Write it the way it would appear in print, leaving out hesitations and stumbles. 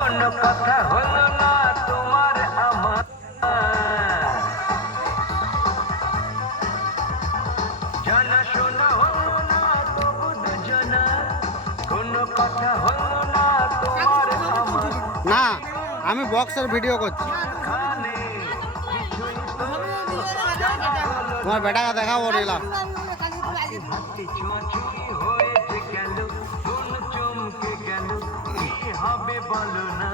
কোনো কথা হলো না তোমার আমার, জানা শোনা হলো না তবু দুজনা, কোনো কথা হলো না তোমার আমার। না আমি বক্সের ভিডিও করছি, খানে কিছুই তো জানা হলো তোমার বেটাকে দেখাবো নিলাম। হাতে ছোঁয়াছুঁয়ি হয়েছে গেল, মন চমকে গেল, কি হবে বলো না।